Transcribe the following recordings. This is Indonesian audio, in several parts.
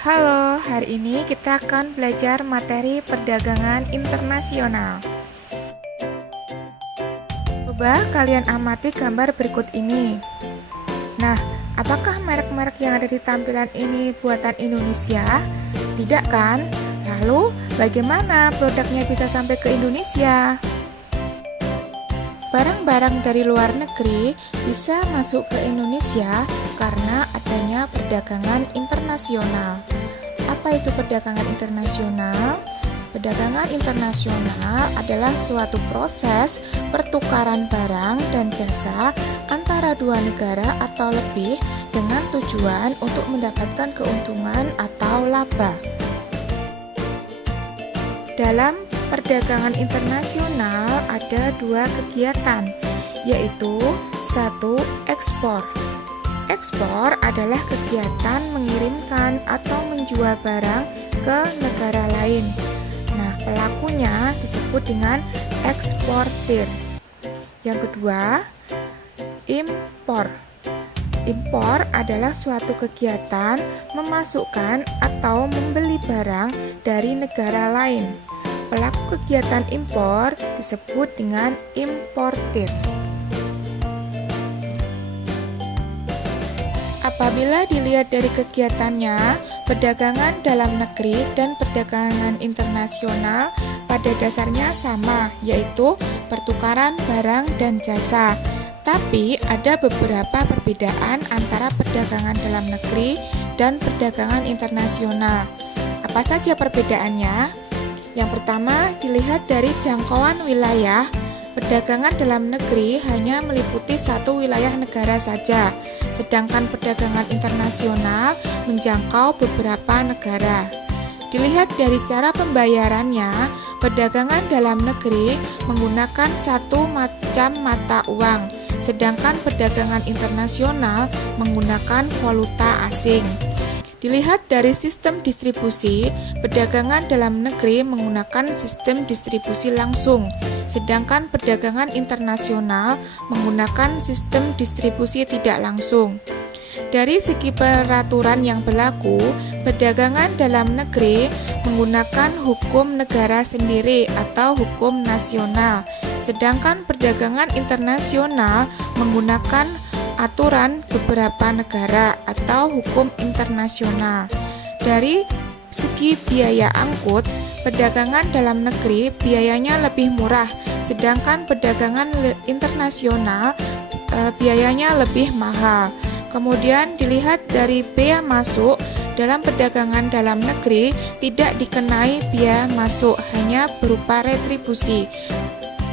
Halo, hari ini kita akan belajar materi perdagangan internasional. Coba kalian amati gambar berikut ini. Nah, apakah merek-merek yang ada di tampilan ini buatan Indonesia? Tidak kan? Lalu, bagaimana produknya bisa sampai ke Indonesia? Barang-barang dari luar negeri bisa masuk ke Indonesia karena adanya perdagangan internasional. Apa itu perdagangan internasional? Perdagangan internasional adalah suatu proses pertukaran barang dan jasa antara dua negara atau lebih dengan tujuan untuk mendapatkan keuntungan atau laba. Dalam perdagangan internasional ada dua kegiatan, yaitu satu, ekspor. Ekspor adalah kegiatan mengirimkan atau menjual barang ke negara lain. Nah, pelakunya disebut dengan eksportir. Yang kedua, impor. Impor adalah suatu kegiatan memasukkan atau membeli barang dari negara lain. Pelaku kegiatan impor disebut dengan importir. Apabila dilihat dari kegiatannya, perdagangan dalam negeri dan perdagangan internasional pada dasarnya sama, yaitu pertukaran barang dan jasa. Tapi ada beberapa perbedaan antara perdagangan dalam negeri dan perdagangan internasional. Apa saja perbedaannya? Yang pertama, dilihat dari jangkauan wilayah. Perdagangan dalam negeri hanya meliputi satu wilayah negara saja, sedangkan perdagangan internasional menjangkau beberapa negara. Dilihat dari cara pembayarannya, perdagangan dalam negeri menggunakan satu macam mata uang, sedangkan perdagangan internasional menggunakan valuta asing. Dilihat dari sistem distribusi, perdagangan dalam negeri menggunakan sistem distribusi langsung, sedangkan perdagangan internasional menggunakan sistem distribusi tidak langsung. Dari segi peraturan yang berlaku, perdagangan dalam negeri menggunakan hukum negara sendiri atau hukum nasional, sedangkan perdagangan internasional menggunakan aturan beberapa negara atau hukum internasional. Dari segi biaya angkut, perdagangan dalam negeri biayanya lebih murah, sedangkan perdagangan internasional biayanya lebih mahal. Kemudian dilihat dari bea masuk, dalam perdagangan dalam negeri tidak dikenai bea masuk, hanya berupa retribusi.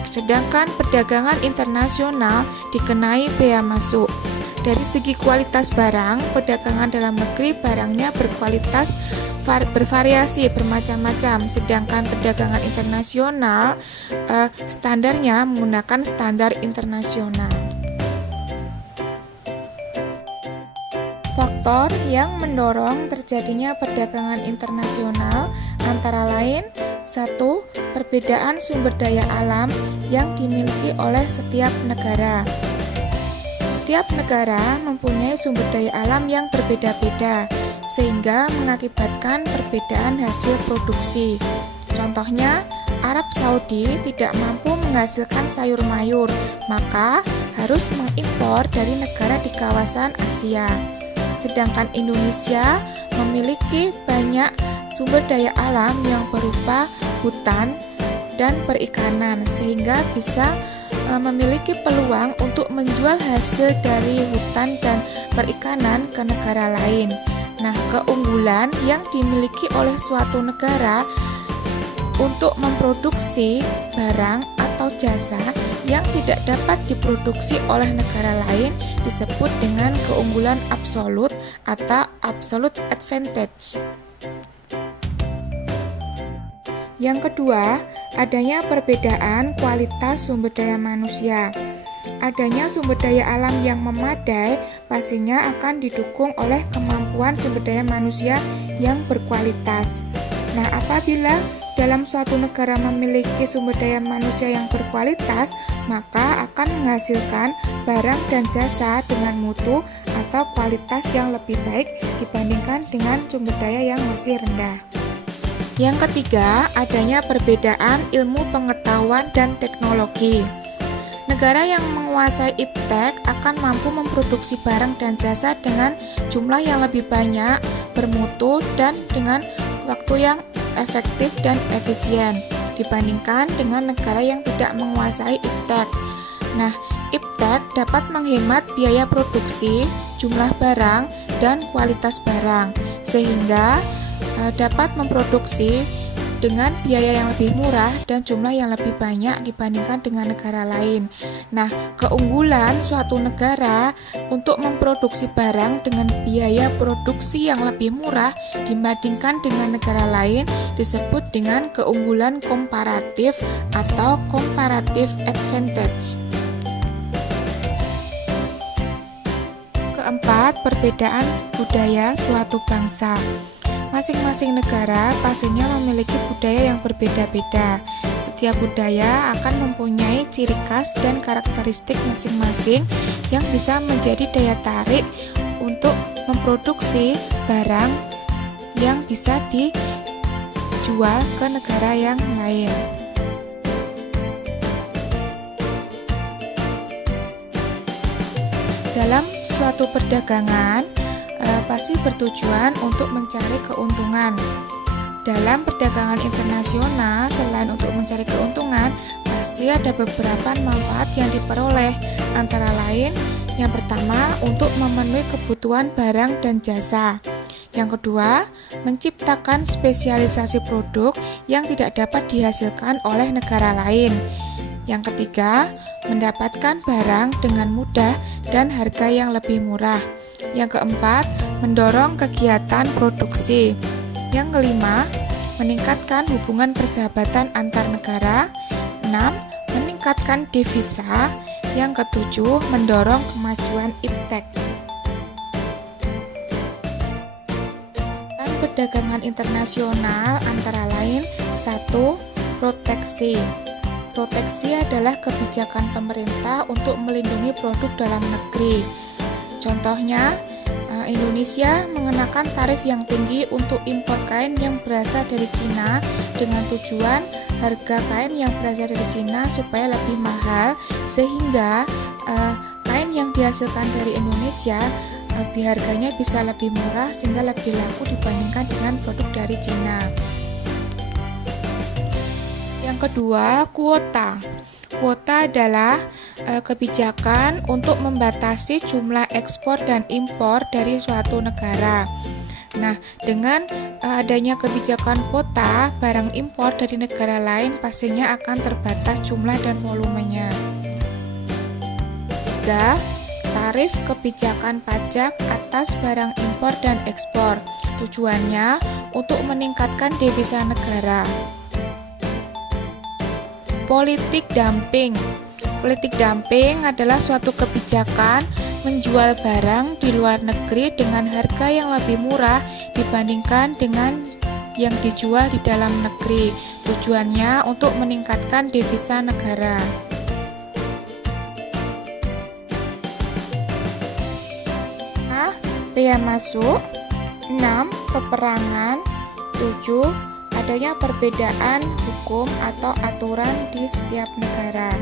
Sedangkan perdagangan internasional dikenai bea masuk. Dari segi kualitas barang, perdagangan dalam negeri barangnya berkualitas bervariasi bermacam-macam, sedangkan perdagangan internasional standarnya menggunakan standar internasional. Faktor yang mendorong terjadinya perdagangan internasional antara lain: 1. Perbedaan sumber daya alam yang dimiliki oleh setiap negara. Setiap negara mempunyai sumber daya alam yang berbeda-beda, sehingga mengakibatkan perbedaan hasil produksi. Contohnya, Arab Saudi tidak mampu menghasilkan sayur mayur, maka harus mengimpor dari negara di kawasan Asia. Sedangkan Indonesia memiliki banyak sumber daya alam yang berupa hutan dan perikanan, sehingga bisa memiliki peluang untuk menjual hasil dari hutan dan perikanan ke negara lain. Nah, keunggulan yang dimiliki oleh suatu negara untuk memproduksi barang atau jasa yang tidak dapat diproduksi oleh negara lain disebut dengan keunggulan absolut atau absolute advantage. Yang kedua, adanya perbedaan kualitas sumber daya manusia. Adanya sumber daya alam yang memadai pastinya akan didukung oleh kemampuan sumber daya manusia yang berkualitas. Nah, apabila dalam suatu negara memiliki sumber daya manusia yang berkualitas, maka akan menghasilkan barang dan jasa dengan mutu atau kualitas yang lebih baik dibandingkan dengan sumber daya yang masih rendah. Yang ketiga, adanya perbedaan ilmu pengetahuan dan teknologi. Negara yang menguasai iptek akan mampu memproduksi barang dan jasa dengan jumlah yang lebih banyak, bermutu, dan dengan waktu yang efektif dan efisien dibandingkan dengan negara yang tidak menguasai iptek. Nah, iptek dapat menghemat biaya produksi, jumlah barang, dan kualitas barang, sehingga dapat memproduksi dengan biaya yang lebih murah dan jumlah yang lebih banyak dibandingkan dengan negara lain. Nah, keunggulan suatu negara untuk memproduksi barang dengan biaya produksi yang lebih murah dibandingkan dengan negara lain disebut dengan keunggulan komparatif atau comparative advantage. Keempat, perbedaan budaya suatu bangsa. Masing-masing negara pastinya memiliki budaya yang berbeda-beda. Setiap budaya akan mempunyai ciri khas dan karakteristik masing-masing yang bisa menjadi daya tarik untuk memproduksi barang yang bisa dijual ke negara yang lain. Dalam suatu perdagangan, pasti bertujuan untuk mencari keuntungan. Dalam perdagangan internasional, selain untuk mencari keuntungan, pasti ada beberapa manfaat yang diperoleh. Antara lain, yang pertama, untuk memenuhi kebutuhan barang dan jasa. Yang kedua, menciptakan spesialisasi produk yang tidak dapat dihasilkan oleh negara lain. Yang ketiga, mendapatkan barang dengan mudah dan harga yang lebih murah. Yang keempat, mendorong kegiatan produksi. Yang kelima, meningkatkan hubungan persahabatan antar negara. 6. Meningkatkan devisa. Yang ketujuh, mendorong kemajuan iptek. Dan perdagangan internasional antara lain 1. Proteksi. Proteksi adalah kebijakan pemerintah untuk melindungi produk dalam negeri. Contohnya, Indonesia mengenakan tarif yang tinggi untuk impor kain yang berasal dari Cina dengan tujuan harga kain yang berasal dari Cina supaya lebih mahal, sehingga kain yang dihasilkan dari Indonesia harganya bisa lebih murah sehingga lebih laku dibandingkan dengan produk dari Cina. Yang kedua, kuota. Kuota adalah kebijakan untuk membatasi jumlah ekspor dan impor dari suatu negara. Nah, dengan adanya kebijakan kuota, barang impor dari negara lain pastinya akan terbatas jumlah dan volumenya. 3. Tarif kebijakan pajak atas barang impor dan ekspor. Tujuannya untuk meningkatkan devisa negara. Politik dumping. Politik dumping adalah suatu kebijakan menjual barang di luar negeri dengan harga yang lebih murah dibandingkan dengan yang dijual di dalam negeri. Tujuannya untuk meningkatkan devisa negara. Bea masuk. 6. Peperangan. 7. Adanya perbedaan hukum atau aturan di setiap negara.